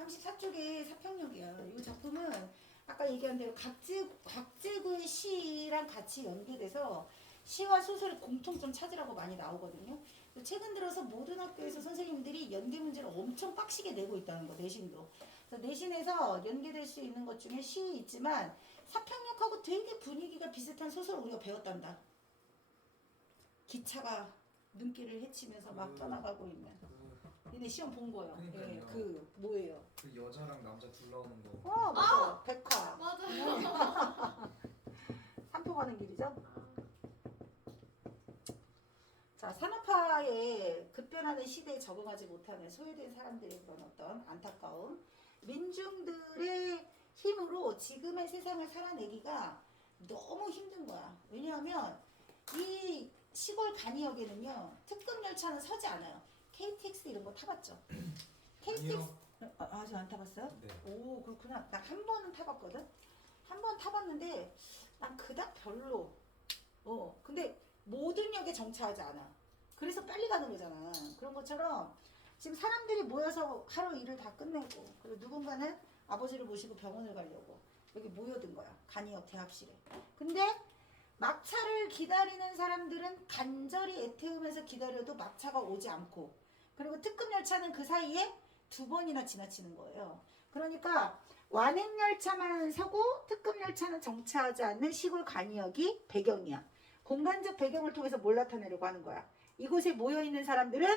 34쪽에 사평역이야. 이 작품은 아까 얘기한 대로 곽재구의 시랑 같이 연계돼서 시와 소설의 공통점 찾으라고 많이 나오거든요. 최근 들어서 모든 학교에서 선생님들이 연계 문제를 엄청 빡시게 내고 있다는 거, 내신도. 그래서 내신에서 연계될 수 있는 것 중에 시 있지만 사평역하고 되게 분위기가 비슷한 소설을 우리가 배웠단다. 기차가 눈길을 헤치면서 막 떠나가고 있는. 얘네 시험 본 거예요. 그러니까요. 예, 그 뭐예요? 그 여자랑 남자 둘 나오는 거. 맞아. 백화. 맞아요. 산포 가는 길이죠. 자, 산업화에 급변하는 시대에 적응하지 못하는 소외된 사람들의 그런 어떤 안타까움, 민중들의 힘으로 지금의 세상을 살아내기가 너무 힘든 거야. 왜냐하면 이 시골 간이역에는요 특급 열차는 서지 않아요. KTX 이런 거 타봤죠? KTX 아직 안 타봤어요? 네. 오, 그렇구나. 나 한 번은 타봤거든. 한 번 타봤는데 난 그닥 별로. 근데 모든 역에 정차하지 않아. 그래서 빨리 가는 거잖아. 그런 것처럼 지금 사람들이 모여서 하루 일을 다 끝내고, 그리고 누군가는 아버지를 모시고 병원을 가려고 여기 모여든 거야. 간이역 대합실에. 근데 막차를 기다리는 사람들은 간절히 애태우면서 기다려도 막차가 오지 않고, 그리고 특급 열차는 그 사이에 2번이나 지나치는 거예요. 그러니까 완행 열차만 서고 특급 열차는 정차하지 않는 시골 간이역이 배경이야. 공간적 배경을 통해서 뭘 나타내려고 하는 거야. 이곳에 모여있는 사람들은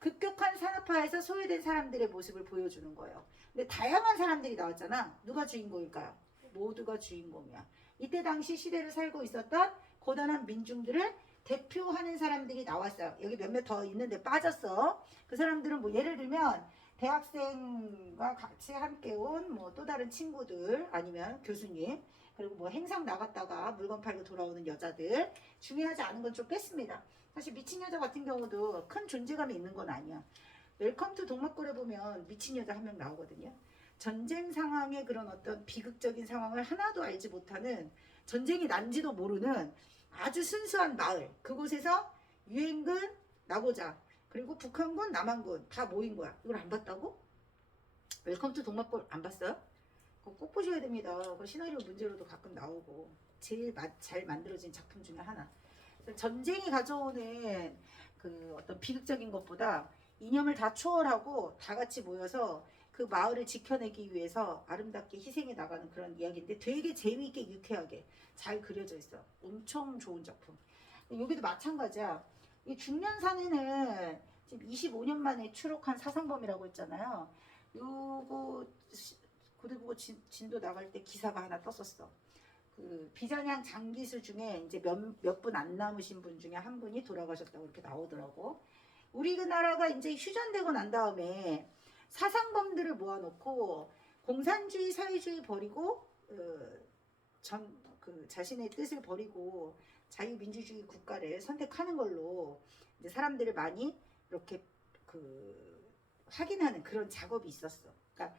급격한 산업화에서 소외된 사람들의 모습을 보여주는 거예요. 근데 다양한 사람들이 나왔잖아. 누가 주인공일까요? 모두가 주인공이야. 이때 당시 시대를 살고 있었던 고단한 민중들을 대표하는 사람들이 나왔어요. 여기 몇몇 더 있는데 빠졌어. 그 사람들은 뭐 예를 들면 대학생과 같이 함께 온 뭐 또 다른 친구들, 아니면 교수님, 그리고 뭐 행상 나갔다가 물건 팔고 돌아오는 여자들. 중요하지 않은 건 좀 뺐습니다. 사실 미친 여자 같은 경우도 큰 존재감이 있는 건 아니야. 웰컴 투 동막골에 보면 미친 여자 한 명 나오거든요. 전쟁 상황의 그런 어떤 비극적인 상황을 하나도 알지 못하는, 전쟁이 난지도 모르는 아주 순수한 마을, 그곳에서 유엔군, 나고자, 그리고 북한군, 남한군 다 모인 거야. 이걸 안 봤다고? 웰컴 투 동막골 안 봤어요? 그거 꼭 보셔야 됩니다. 그 시나리오 문제로도 가끔 나오고 제일 잘 만들어진 작품 중에 하나. 전쟁이 가져오는 그 어떤 비극적인 것보다 이념을 다 초월하고 다 같이 모여서 그 마을을 지켜내기 위해서 아름답게 희생해 나가는 그런 이야기인데 되게 재미있게 유쾌하게 잘 그려져 있어. 엄청 좋은 작품. 여기도 마찬가지야. 이 중년산에는 지금 25년 만에 추록한 사상범이라고 했잖아요. 요거 고대국어 진도 나갈 때 기사가 하나 떴었어. 그 비자냥 장기수 중에 이제 몇 분 안 남으신 분 중에 한 분이 돌아가셨다고 이렇게 나오더라고. 우리나라가 이제 휴전되고 난 다음에 사상범들을 모아놓고 공산주의, 사회주의 버리고 자신의 뜻을 버리고 자유민주주의 국가를 선택하는 걸로 이제 사람들을 많이 이렇게 확인하는 그런 작업이 있었어. 그러니까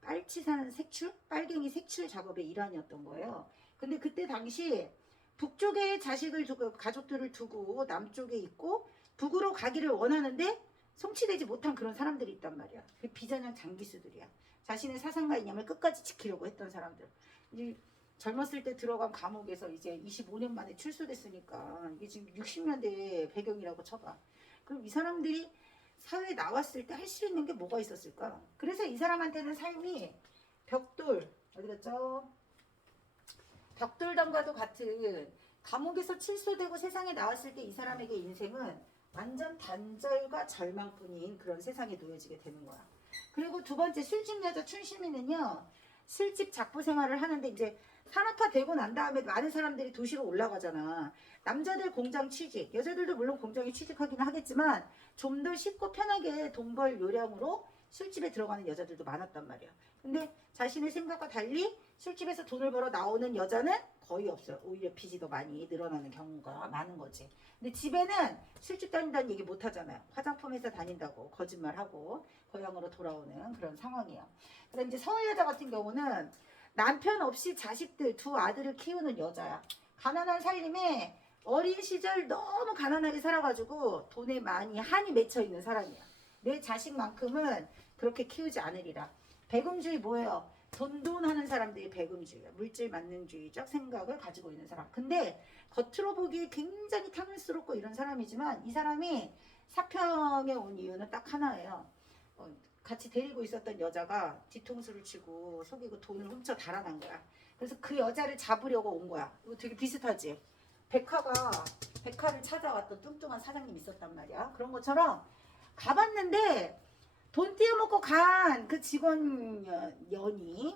빨치산 색출, 빨갱이 색출 작업의 일환이었던 거예요. 근데 그때 당시 북쪽에 자식을 두고 가족들을 두고 남쪽에 있고 북으로 가기를 원하는데 성취되지 못한 그런 사람들이 있단 말이야. 그 비자냥 장기수들이야. 자신의 사상과 이념을 끝까지 지키려고 했던 사람들. 이제 젊었을 때 들어간 감옥에서 이제 25년 만에 출소됐으니까 이게 지금 60년대 배경이라고 쳐봐. 그럼 이 사람들이 사회에 나왔을 때 할 수 있는 게 뭐가 있었을까? 그래서 이 사람한테는 삶이 벽돌, 어디 갔죠? 벽돌담과도 같은, 감옥에서 출소되고 세상에 나왔을 때 이 사람에게 인생은 완전 단절과 절망뿐인 그런 세상에 놓여지게 되는 거야. 그리고 두 번째, 술집 여자 춘심이는요, 술집 작부 생활을 하는데 이제 산업화 되고 난 다음에 많은 사람들이 도시로 올라가잖아. 남자들 공장 취직, 여자들도 물론 공장에 취직하긴 하겠지만 좀 더 쉽고 편하게 돈 벌 요량으로 술집에 들어가는 여자들도 많았단 말이야. 근데 자신의 생각과 달리 술집에서 돈을 벌어 나오는 여자는 거의 없어요. 오히려 빚이 더 많이 늘어나는 경우가 많은 거지. 근데 집에는 술집 다닌다는 얘기 못 하잖아요. 화장품 회사 다닌다고 거짓말하고 고향으로 돌아오는 그런 상황이에요. 그다음 이제 서울 여자 같은 경우는 남편 없이 자식들, 두 아들을 키우는 여자야. 가난한 살림에 어린 시절 너무 가난하게 살아가지고 돈에 많이 한이 맺혀 있는 사람이야. 내 자식만큼은 그렇게 키우지 않으리라. 배금주의 뭐예요? 돈돈하는 사람들이 배금주의야. 물질 만능주의적 생각을 가지고 있는 사람. 근데 겉으로 보기에 굉장히 탐욕스럽고 이런 사람이지만 이 사람이 사평에 온 이유는 딱 하나예요. 같이 데리고 있었던 여자가 뒤통수를 치고 속이고 돈을 훔쳐 달아난 거야. 그래서 그 여자를 잡으려고 온 거야. 이거 되게 비슷하지? 백화를 찾아왔던 뚱뚱한 사장님이 있었단 말이야. 그런 것처럼 가봤는데 돈 띄어먹고 간 그 직원 연이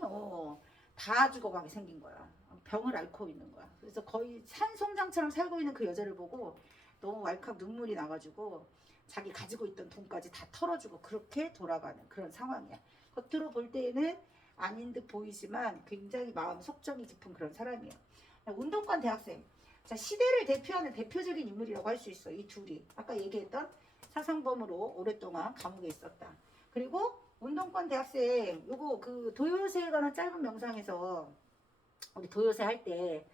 다 죽어가게 생긴 거야. 병을 앓고 있는 거야. 그래서 거의 산송장처럼 살고 있는 그 여자를 보고 너무 왈칵 눈물이 나가지고 자기 가지고 있던 돈까지 다 털어주고 그렇게 돌아가는 그런 상황이야. 겉으로 볼 때에는 아닌 듯 보이지만 굉장히 마음 속정이 깊은 그런 사람이야. 운동권 대학생. 자, 시대를 대표하는 대표적인 인물이라고 할 수 있어. 이 둘이. 아까 얘기했던 사상범으로 오랫동안 감옥에 있었다. 그리고 운동권 대학생, 요거 그 도요새에 관한 짧은 명상에서 우리 도요새 할 때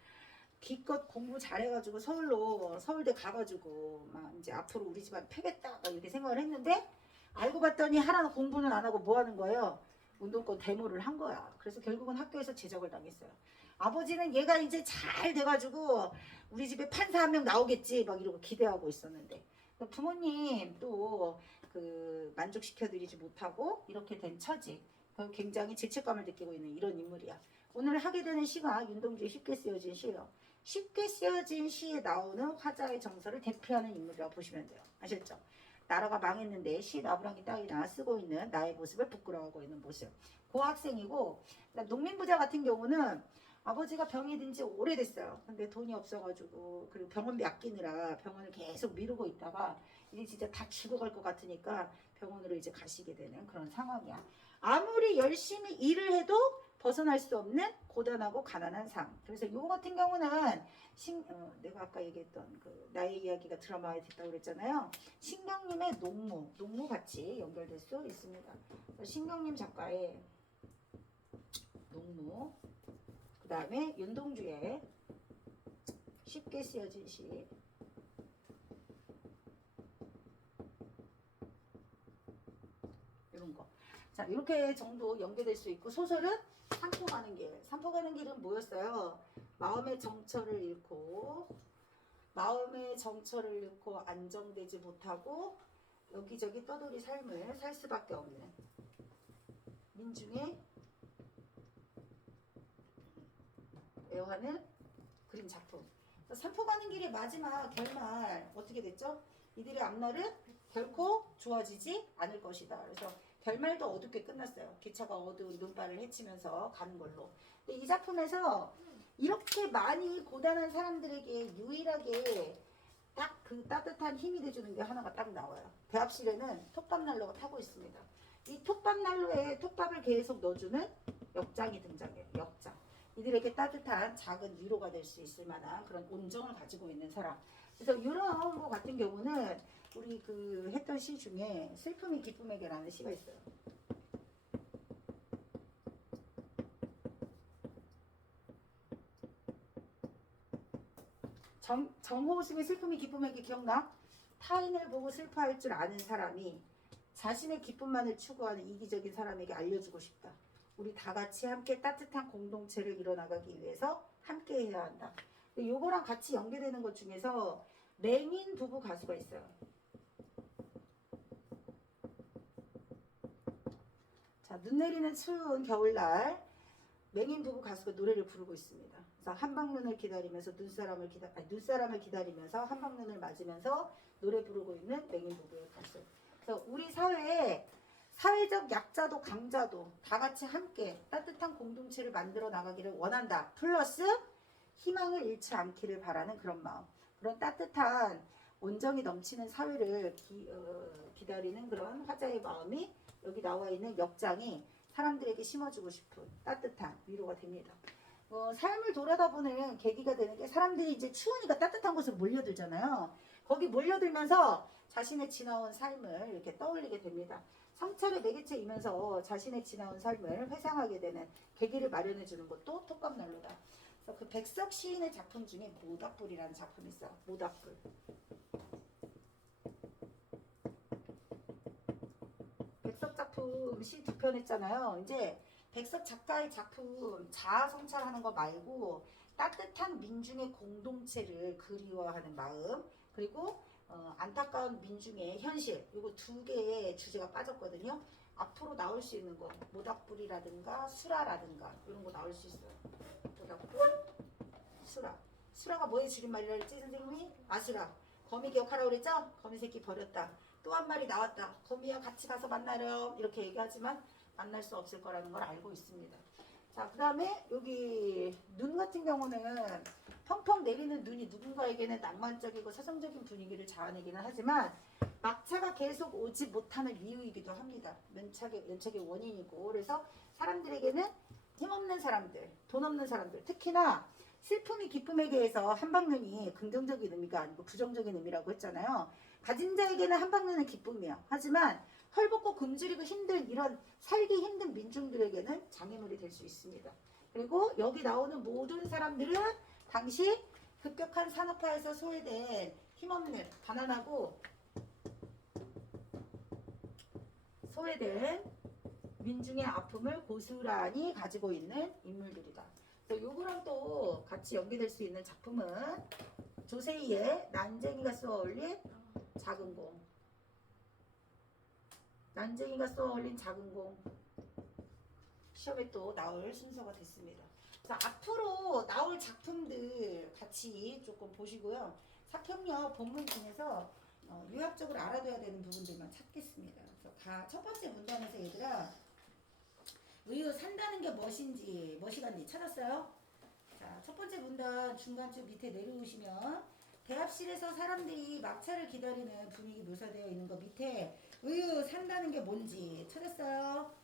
기껏 공부 잘해가지고 서울대 가가지고 막 이제 앞으로 우리 집안 패겠다 이렇게 생각을 했는데 알고 봤더니 하나는 공부는 안 하고 뭐 하는 거예요? 운동권 데모를 한 거야. 그래서 결국은 학교에서 제적을 당했어요. 아버지는 얘가 이제 잘 돼가지고 우리 집에 판사 한 명 나오겠지 막 이러고 기대하고 있었는데 부모님 또 그 만족시켜드리지 못하고 이렇게 된 처지. 굉장히 죄책감을 느끼고 있는 이런 인물이야. 오늘 하게 되는 시가 윤동주의 쉽게 쓰여진 시예요. 쉽게 쓰여진 시에 나오는 화자의 정서를 대표하는 인물이라고 보시면 돼요. 아셨죠? 나라가 망했는데 시 나부랑이 땅이나 쓰고 있는 나의 모습을 부끄러워하고 있는 모습. 고학생이고 농민부자 같은 경우는 아버지가 병이 든 지 오래됐어요. 근데 돈이 없어가지고 그리고 병원비 아끼느라 병원을 계속 미루고 있다가 이제 진짜 다 죽어갈 것 같으니까 병원으로 이제 가시게 되는 그런 상황이야. 아무리 열심히 일을 해도 벗어날 수 없는 고단하고 가난한 삶. 그래서 이거 같은 경우는 내가 아까 얘기했던 그 나의 이야기가 드라마에 됐다고 그랬잖아요. 신경님의 농무 같이 연결될 수 있습니다. 신경님 작가의 농무, 그 다음에 윤동주의 쉽게 쓰여진 시, 이런 거. 자, 이렇게 정도 연계될 수 있고 소설은 산포 가는 길. 산포 가는 길은 뭐였어요? 마음의 정처를 잃고 안정되지 못하고 여기저기 떠돌이 삶을 살 수밖에 없는 민중의 애환을 그린 작품. 산포 가는 길의 마지막 결말 어떻게 됐죠? 이들의 앞날은 결코 좋아지지 않을 것이다. 그래서 결말도 어둡게 끝났어요. 기차가 어두운 눈발을 헤치면서 가는 걸로. 근데 이 작품에서 이렇게 많이 고단한 사람들에게 유일하게 딱 그 따뜻한 힘이 돼주는 게 하나가 딱 나와요. 대합실에는 톱밥난로가 타고 있습니다. 이 톱밥난로에 톱밥을 계속 넣어주는 역장이 등장해요. 역장. 이들에게 따뜻한 작은 위로가 될 수 있을 만한 그런 온정을 가지고 있는 사람. 그래서 이런 거 같은 경우는 우리 그 했던 시 중에 슬픔이 기쁨에게라는 시가 있어요. 정호승의 슬픔이 기쁨에게 기억나? 타인을 보고 슬퍼할 줄 아는 사람이 자신의 기쁨만을 추구하는 이기적인 사람에게 알려주고 싶다. 우리 다 같이 함께 따뜻한 공동체를 이뤄나가기 위해서 함께 해야 한다. 요거랑 같이 연계되는 것 중에서 맹인 부부 가수가 있어요. 자, 눈 내리는 추운 겨울날 맹인 부부 가수가 노래를 부르고 있습니다. 그래서 한방눈을 기다리면서 눈사람을 기다리면서 한방눈을 맞으면서 노래 부르고 있는 맹인 부부의 가수. 그래서 우리 사회에 사회적 약자도 강자도 다 같이 함께 따뜻한 공동체를 만들어 나가기를 원한다. 플러스 희망을 잃지 않기를 바라는 그런 마음. 그런 따뜻한 온정이 넘치는 사회를 기다리는 그런 화자의 마음이 여기 나와 있는 역장이 사람들에게 심어주고 싶은 따뜻한 위로가 됩니다. 삶을 돌아다보는 계기가 되는 게 사람들이 이제 추우니까 따뜻한 곳으로 몰려들잖아요. 거기 몰려들면서 자신의 지나온 삶을 이렇게 떠올리게 됩니다. 성찰의 매개체이면서 자신의 지나온 삶을 회상하게 되는 계기를 마련해주는 것도 톱밥난로다. 그래서 그 백석 시인의 작품 중에 모닥불이라는 작품이 있어요. 모닥불. 백석 작품 작품 시 두 편 했잖아요. 이제 백석 작가의 작품 자아 성찰하는 거 말고 따뜻한 민중의 공동체를 그리워하는 마음, 그리고 안타까운 민중의 현실, 이거 두 개의 주제가 빠졌거든요. 앞으로 나올 수 있는 거 모닥불이라든가 수라라든가 이런 거 나올 수 있어요. 모닥불, 수라. 수라가 뭐의 줄임말이라 했지 선생님이? 아수라. 거미 기억하라고 그랬죠? 거미 새끼 버렸다. 또 한 마리 나왔다. 거미야 같이 가서 만나렴. 이렇게 얘기하지만 만날 수 없을 거라는 걸 알고 있습니다. 자, 그 다음에 여기 눈 같은 경우는 펑펑 내리는 눈이 누군가에게는 낭만적이고 서정적인 분위기를 자아내기는 하지만 막차가 계속 오지 못하는 이유이기도 합니다. 면책의 원인이고, 그래서 사람들에게는 힘없는 사람들, 돈 없는 사람들, 특히나 슬픔이 기쁨에 대해서 한방눈이 긍정적인 의미가 아니고 부정적인 의미라고 했잖아요. 가진 자에게는 한방눈은 기쁨이야. 하지만 헐벗고 굶주리고 힘든 이런 살기 힘든 민중들에게는 장애물이 될 수 있습니다. 그리고 여기 나오는 모든 사람들은 당시 급격한 산업화에서 소외된 힘없는 가난하고 소외된 민중의 아픔을 고스란히 가지고 있는 인물들이다. 그래서 요거랑 또 같이 연계될 수 있는 작품은 조세희의 난쟁이가 쏘아 올린 작은 공. 난쟁이가 쏘아 올린 작은 공. 시험에 또 나올 순서가 됐습니다. 자, 앞으로 나올 작품들 같이 조금 보시고요. 사평역 본문 중에서 요약적으로 알아둬야 되는 부분들만 찾겠습니다. 그래서 첫 번째 문단에서 얘들아, 의유 산다는 게 멋이 같니 찾았어요? 자, 첫 번째 문단 중간쯤 밑에 내려오시면 대합실에서 사람들이 막차를 기다리는 분위기 묘사되어 있는 거 밑에 의유 산다는 게 뭔지 찾았어요?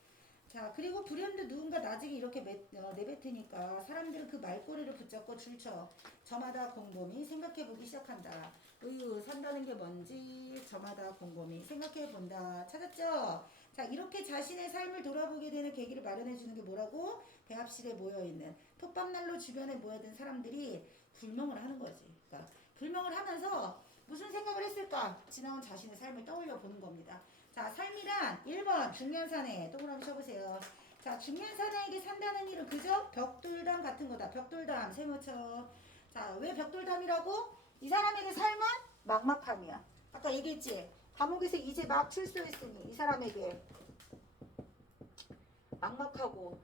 자, 그리고 불현듯 누군가 나중에 이렇게 내뱉으니까 사람들은 그 말꼬리를 붙잡고 줄쳐 저마다 곰곰이 생각해보기 시작한다. 의유 산다는 게 뭔지 저마다 곰곰이 생각해본다. 찾았죠? 자, 이렇게 자신의 삶을 돌아보게 되는 계기를 마련해주는 게 뭐라고? 대합실에 모여있는 톱밥난로 주변에 모여든 사람들이 불명을 하는 거지. 그러니까 불명을 하면서 무슨 생각을 했을까? 지나온 자신의 삶을 떠올려 보는 겁니다. 자, 삶이란 1번 중년사내. 동그라미 쳐보세요. 자, 중년사내에게 산다는 일은 그저 벽돌담 같은 거다. 벽돌담 세모쳐. 자, 왜 벽돌담이라고? 이 사람에게 삶은 막막함이야. 아까 얘기했지? 감옥에서 이제 막 출소했으니 이 사람에게 막막하고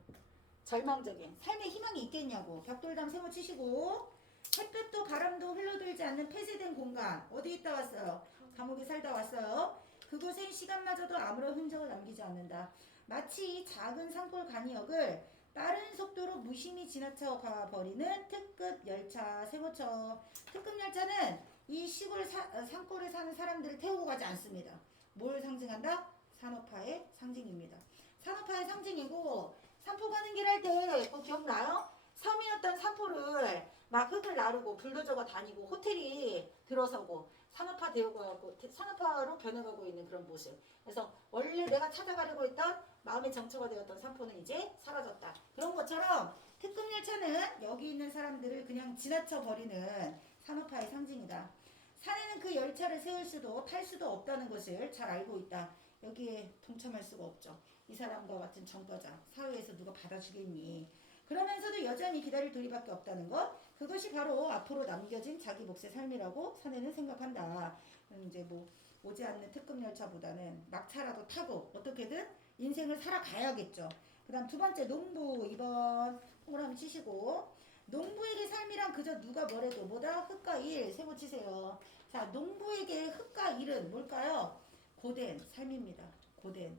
절망적인 삶의 희망이 있겠냐고. 벽돌담 세모치시고, 햇볕도 바람도 흘러들지 않는 폐쇄된 공간. 어디 있다 왔어요? 감옥에 살다 왔어요. 그곳엔 시간마저도 아무런 흔적을 남기지 않는다. 마치 작은 산골 간이역을 빠른 속도로 무심히 지나쳐 가버리는 특급 열차 세모쳐. 특급 열차는 이 시골 산골에 사는 사람들을 태우고 가지 않습니다. 뭘 상징한다? 산업화의 상징입니다. 산업화의 상징이고, 산포 가는 길 할 때 그거 기억나요? 섬이었던 산포를 막 흙을 나르고 불도저가 다니고 호텔이 들어서고 산업화 되어가고 산업화로 변해가고 있는 그런 모습. 그래서 원래 내가 찾아가려고 했던 마음의 정처가 되었던 산포는 이제 사라졌다. 그런 것처럼 특급 열차는 여기 있는 사람들을 그냥 지나쳐 버리는 산업화의 상징이다. 사내는 그 열차를 세울 수도 탈 수도 없다는 것을 잘 알고 있다. 여기에 동참할 수가 없죠. 이 사람과 같은 정거장 사회에서 누가 받아주겠니? 그러면서도 여전히 기다릴 도리밖에 없다는 것, 그것이 바로 앞으로 남겨진 자기 몫의 삶이라고 사내는 생각한다. 이제 뭐 오지 않는 특급 열차보다는 막차라도 타고 어떻게든 인생을 살아가야겠죠. 그 다음 두 번째 농부 2번 동그라미 치시고, 농부에게 삶이란 그저 누가 뭐래도 뭐다? 흙과 일 세모 치세요. 자, 농부에게 흙과 일은 뭘까요? 고된 삶입니다. 고된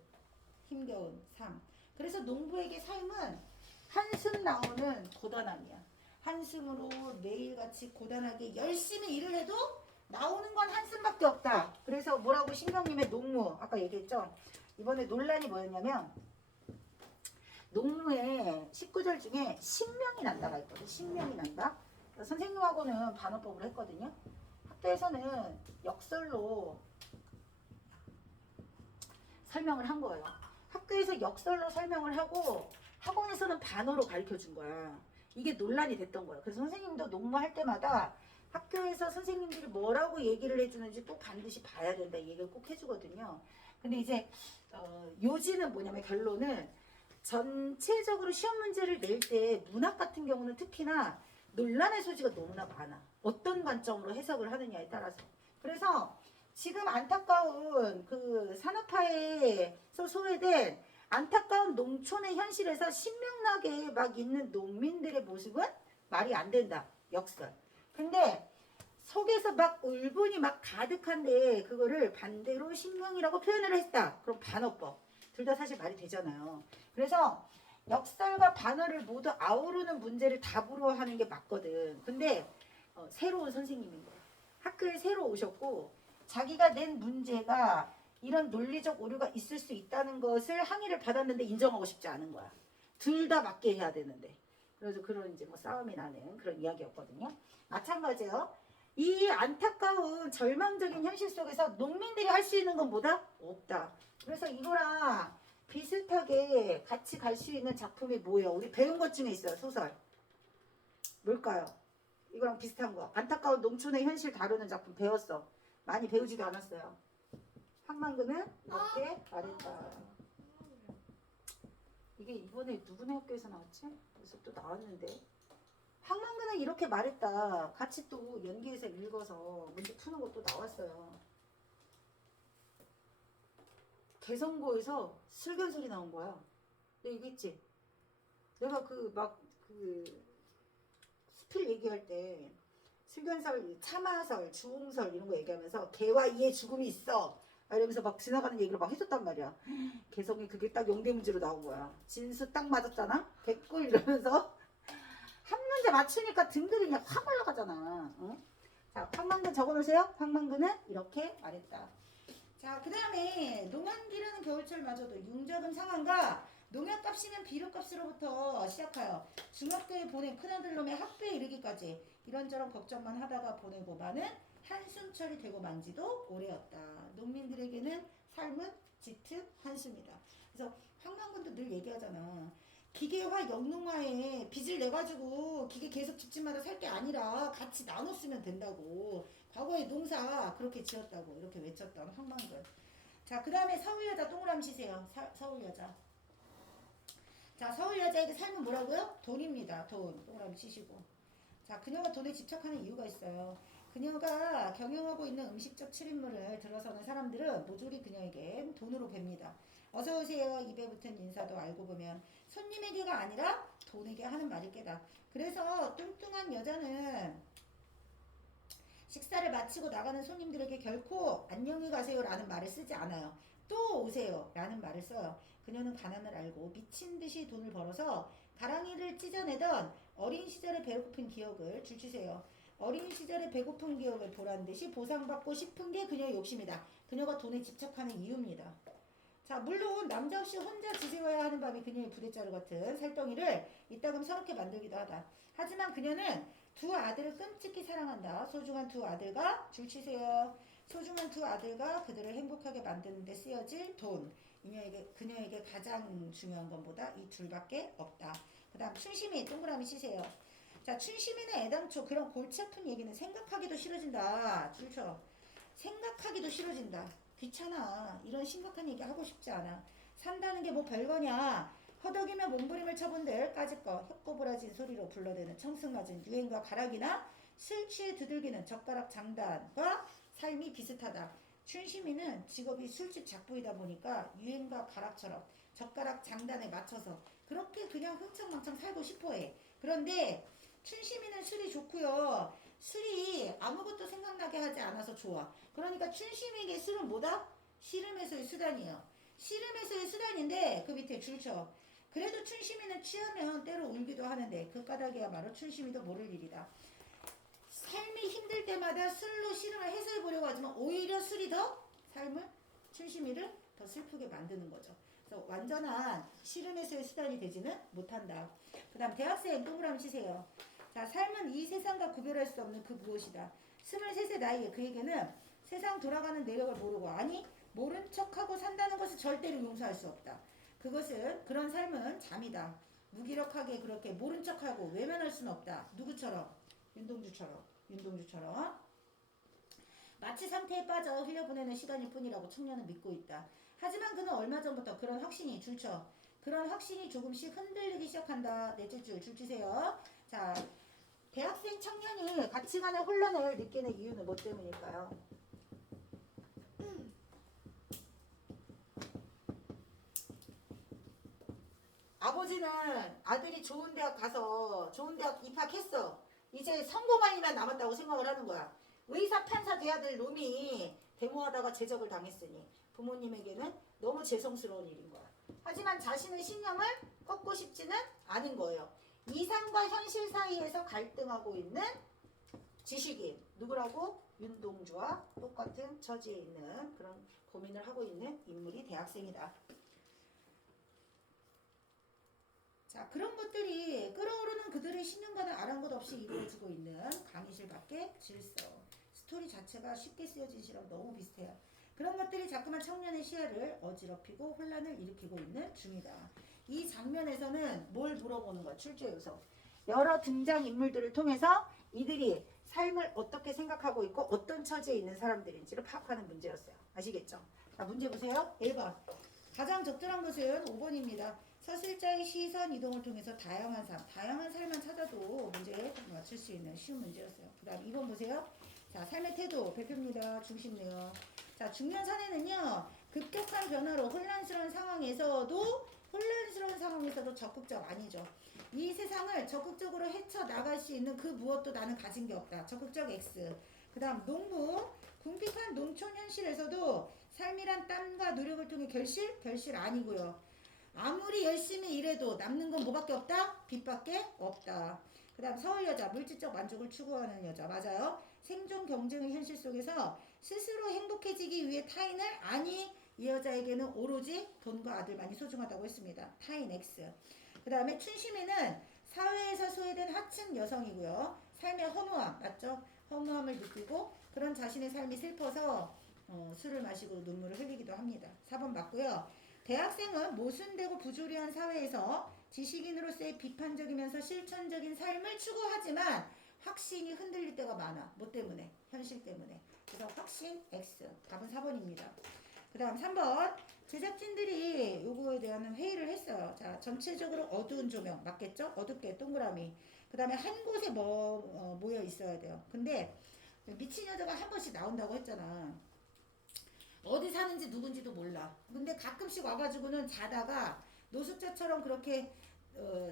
힘겨운 삶. 그래서 농부에게 삶은 한숨 나오는 고단함이야. 한숨으로 매일같이 고단하게 열심히 일을 해도 나오는 건 한숨밖에 없다. 그래서 뭐라고 신경님의 농무 아까 얘기했죠. 이번에 논란이 뭐였냐면 농무의 19절 중에 신명이 난다가 있거든. 신명이 난다. 선생님하고는 반어법을 했거든요. 학교에서는 역설로 설명을 한 거예요. 학교에서 역설로 설명을 하고 학원에서는 반어로 가르쳐 준 거야. 이게 논란이 됐던 거야. 그래서 선생님도 농무할 때마다 학교에서 선생님들이 뭐라고 얘기를 해주는지 꼭 반드시 봐야 된다. 이 얘기를 꼭 해주거든요. 근데 이제 요지는 뭐냐면 결론은 전체적으로 시험 문제를 낼 때 문학 같은 경우는 특히나 논란의 소지가 너무나 많아. 어떤 관점으로 해석을 하느냐에 따라서. 그래서 지금 안타까운 그 산업화에서 소외된 안타까운 농촌의 현실에서 신명나게 막 있는 농민들의 모습은 말이 안 된다. 역설. 근데 속에서 막 울분이 막 가득한데 그거를 반대로 신명이라고 표현을 했다. 그럼 반어법. 둘 다 사실 말이 되잖아요. 그래서 역설과 반어를 모두 아우르는 문제를 답으로 하는 게 맞거든. 근데 새로운 선생님인 거야. 학교에 새로 오셨고 자기가 낸 문제가 이런 논리적 오류가 있을 수 있다는 것을 항의를 받았는데 인정하고 싶지 않은 거야. 둘 다 맞게 해야 되는데. 그래서 그런 이제 뭐 싸움이 나는 그런 이야기였거든요. 마찬가지예요. 이 안타까운 절망적인 현실 속에서 농민들이 할 수 있는 건 뭐다? 없다. 그래서 이거랑 비슷하게 같이 갈 수 있는 작품이 뭐예요? 우리 배운 것 중에 있어요. 소설. 뭘까요? 이거랑 비슷한 거. 안타까운 농촌의 현실 다루는 작품 배웠어. 많이 배우지도 않았어요. 황만근은 이렇게 말했다. 이게 이번에 누구네 학교에서 나왔지? 그래서 또 나왔는데. 황만근은 이렇게 말했다. 같이 또 연기해서 읽어서 문제 푸는 것도 나왔어요. 개성고에서 슬견설이 나온 거야. 내가 얘기했지? 내가 수필 얘기할 때 슬견설, 참화설, 주홍설 이런 거 얘기하면서 개와 이의 죽음이 있어. 이러면서 막 지나가는 얘기를 막 해줬단 말이야. 개성이 그게 딱 영대 문제로 나온 거야. 진수 딱 맞았잖아? 개꿀 이러면서 한 문제 맞추니까 등급이 그냥 확 올라가잖아. 응? 자, 황만근 적어놓으세요. 황만근은 이렇게 말했다. 자, 그 다음에 농한기라는 겨울철마저도 융적은 상한가 농약값이면 비료값으로부터 시작하여 중학교에 보낸 큰아들놈의 학교에 이르기까지 이런저런 걱정만 하다가 보내고 마는 한숨철이 되고 만지도 오래였다. 농민들에게는 삶은 짙은 한숨이다. 그래서 황만근도 늘 얘기하잖아. 기계화 영농화에 빚을 내가지고 기계 계속 집집마다 살 게 아니라 같이 나눠 쓰면 된다고. 과거에 농사 그렇게 지었다고 이렇게 외쳤던 황만근. 자, 그 다음에 서울여자 동그라미 치세요. 서울여자. 자, 서울여자의 삶은 뭐라고요? 돈입니다. 돈. 동그라미 치시고. 자, 그녀가 돈에 집착하는 이유가 있어요. 그녀가 경영하고 있는 음식적 출입물을 들어서는 사람들은 모조리 그녀에게 돈으로 뵙니다. 어서오세요. 입에 붙은 인사도 알고 보면 손님에게가 아니라 돈에게 하는 말일 게다. 그래서 뚱뚱한 여자는 식사를 마치고 나가는 손님들에게 결코 안녕히 가세요 라는 말을 쓰지 않아요. 또 오세요 라는 말을 써요. 그녀는 가난을 알고 미친 듯이 돈을 벌어서 가랑이를 찢어내던 어린 시절의 배고픈 기억을 줄치세요. 어린 시절의 배고픈 기억을 보란듯이 보상받고 싶은 게 그녀의 욕심이다. 그녀가 돈에 집착하는 이유입니다. 자, 물론 남자 없이 혼자 지새워야 하는 밤이 그녀의 부대자루 같은 살덩이를 이따금 서럽게 만들기도 하다. 하지만 그녀는 두 아들을 끔찍히 사랑한다. 소중한 두 아들과 줄치세요. 소중한 두 아들과 그들을 행복하게 만드는 데 쓰여질 돈. 그녀에게 가장 중요한 것보다 이 둘밖에 없다. 그 다음 춘심이 동그라미 치세요. 자, 춘심이는 애당초 그런 골치 아픈 얘기는 생각하기도 싫어진다. 줄쳐. 생각하기도 싫어진다. 귀찮아. 이런 심각한 얘기 하고 싶지 않아. 산다는 게 뭐 별거냐. 허덕이며 몸부림을 쳐본들 까짓거 혀꼬부라진 소리로 불러대는 청승맞은 유행과 가락이나 술 취해 두들기는 젓가락 장단과 삶이 비슷하다. 춘심이는 직업이 술집 작부이다 보니까 유행과 가락처럼 젓가락 장단에 맞춰서 그렇게 그냥 흥청망청 살고 싶어해. 그런데 춘심이는 술이 좋고요. 술이 아무것도 생각나게 하지 않아서 좋아. 그러니까 춘심이에게 술은 뭐다? 씨름에서의 수단이에요. 씨름에서의 수단인데 그 밑에 줄쳐. 그래도 춘심이는 취하면 때로 울기도 하는데 그 까닭이야말로 춘심이도 모를 일이다. 삶이 힘들 때마다 술로 씨름을 해소해보려고 하지만 오히려 술이 더 삶을 춘심이를 더 슬프게 만드는 거죠. 그래서 완전한 씨름에서의 수단이 되지는 못한다. 그 다음 대학생 동그라미 치세요. 자, 삶은 이 세상과 구별할 수 없는 그 무엇이다. 23세 나이에 그에게는 세상 돌아가는 내력을 모르고 아니 모른 척하고 산다는 것을 절대로 용서할 수 없다. 그런 삶은 잠이다. 무기력하게 그렇게 모른 척하고 외면할 수는 없다. 누구처럼? 윤동주처럼. 마치 상태에 빠져 흘려보내는 시간일 뿐이라고 청년은 믿고 있다. 하지만 그는 얼마 전부터 그런 확신이 줄쳐. 그런 확신이 조금씩 흔들리기 시작한다. 넷째 줄 주세요. 자, 대학생 청년이 가치관의 혼란을 느끼는 이유는 뭐 때문일까요? 아버지는 아들이 좋은 대학 가서 좋은 대학 입학했어. 이제 성공만이만 남았다고 생각을 하는 거야. 의사, 판사 돼야 될 놈이 데모하다가 제적을 당했으니 부모님에게는 너무 죄송스러운 일인 거야. 하지만 자신의 신념을 꺾고 싶지는 않은 거예요. 이상과 현실 사이에서 갈등하고 있는 지식인, 누구라고? 윤동주와 똑같은 처지에 있는 그런 고민을 하고 있는 인물이 대학생이다. 자, 그런 것들이 끓어오르는 그들의 신념과는 아랑곳 없이 이루어지고 있는 강의실 밖의 질서. 스토리 자체가 쉽게 쓰여진 시랑 너무 비슷해요. 그런 것들이 자꾸만 청년의 시야를 어지럽히고 혼란을 일으키고 있는 중이다. 이 장면에서는 뭘 물어보는 거야? 출제 요소. 여러 등장 인물들을 통해서 이들이 삶을 어떻게 생각하고 있고 어떤 처지에 있는 사람들인지를 파악하는 문제였어요. 아시겠죠? 자, 문제 보세요. 1번. 가장 적절한 것은 5번입니다. 서술자의 시선 이동을 통해서 다양한 삶을 찾아도 문제에 맞출 수 있는 쉬운 문제였어요. 그 다음 2번 보세요. 자, 삶의 태도, 배표입니다. 중심 내용. 자, 중년 사내는요, 급격한 변화로 혼란스러운 상황에서도 적극적 아니죠. 이 세상을 적극적으로 헤쳐나갈 수 있는 그 무엇도 나는 가진 게 없다. 적극적 X. 그 다음 농부, 궁핍한 농촌 현실에서도 삶이란 땀과 노력을 통해 결실 아니고요. 아무리 열심히 일해도 남는 건 뭐밖에 없다? 빚밖에 없다. 그 다음 서울 여자, 물질적 만족을 추구하는 여자. 맞아요. 생존 경쟁의 현실 속에서 스스로 행복해지기 위해 타인을 이 여자에게는 오로지 돈과 아들만이 소중하다고 했습니다. 타인 X. 그 다음에 춘심이는 사회에서 소외된 하층 여성이고요. 삶의 허무함, 맞죠? 허무함을 느끼고 그런 자신의 삶이 슬퍼서 술을 마시고 눈물을 흘리기도 합니다. 4번 맞고요. 대학생은 모순되고 부조리한 사회에서 지식인으로서의 비판적이면서 실천적인 삶을 추구하지만 확신이 흔들릴 때가 많아. 뭐 때문에? 현실 때문에. 그래서 확신 X. 답은 4번입니다. 그 다음 3번. 제작진들이 요거에 대한 회의를 했어요. 자, 전체적으로 어두운 조명. 맞겠죠? 어둡게 동그라미. 그 다음에 한 곳에 모여 있어야 돼요. 근데 미친 여자가 한 번씩 나온다고 했잖아. 어디 사는지 누군지도 몰라. 근데 가끔씩 와가지고는 자다가 노숙자처럼 그렇게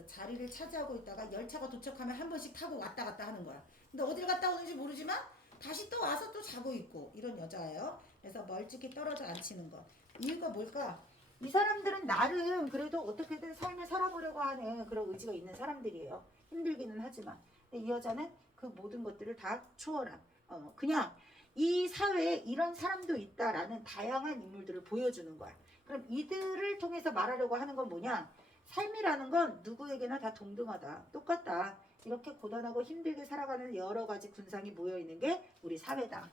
자리를 차지하고 있다가 열차가 도착하면 한 번씩 타고 왔다 갔다 하는 거야. 근데 어딜 갔다 오는지 모르지만 다시 또 와서 또 자고 있고 이런 여자예요. 그래서 멀찍이 떨어져 앉히는 거. 이유가 뭘까? 이 사람들은 나름 그래도 어떻게든 삶을 살아보려고 하는 그런 의지가 있는 사람들이에요. 힘들기는 하지만. 근데 이 여자는 그 모든 것들을 다 초월한 그냥 이 사회에 이런 사람도 있다라는 다양한 인물들을 보여주는 거야. 그럼 이들을 통해서 말하려고 하는 건 뭐냐? 삶이라는 건 누구에게나 다 동등하다. 똑같다. 이렇게 고단하고 힘들게 살아가는 여러 가지 군상이 모여있는 게 우리 사회다.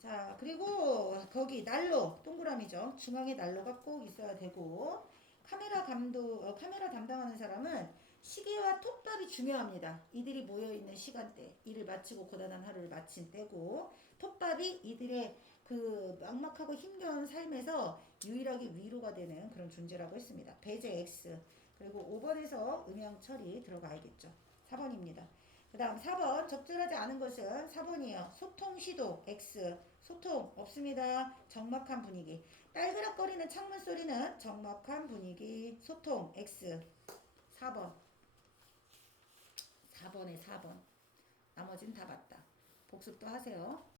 자, 그리고 거기 난로, 동그라미죠. 중앙에 난로가 꼭 있어야 되고 카메라 담당하는 사람은 시계와 톱밥이 중요합니다. 이들이 모여있는 시간대, 일을 마치고 고단한 하루를 마친 때고 톱밥이 이들의 그 막막하고 힘겨운 삶에서 유일하게 위로가 되는 그런 존재라고 했습니다. 배제 X. 그리고 5번에서 음영 처리 들어가야겠죠. 4번입니다. 그 다음 4번 적절하지 않은 것은 4번이에요. 소통 시도 X. 소통 없습니다. 적막한 분위기. 딸그락거리는 창문 소리는 적막한 분위기. 소통 X. 4번. 4번에 4번. 나머지는 다 맞다. 복습도 하세요.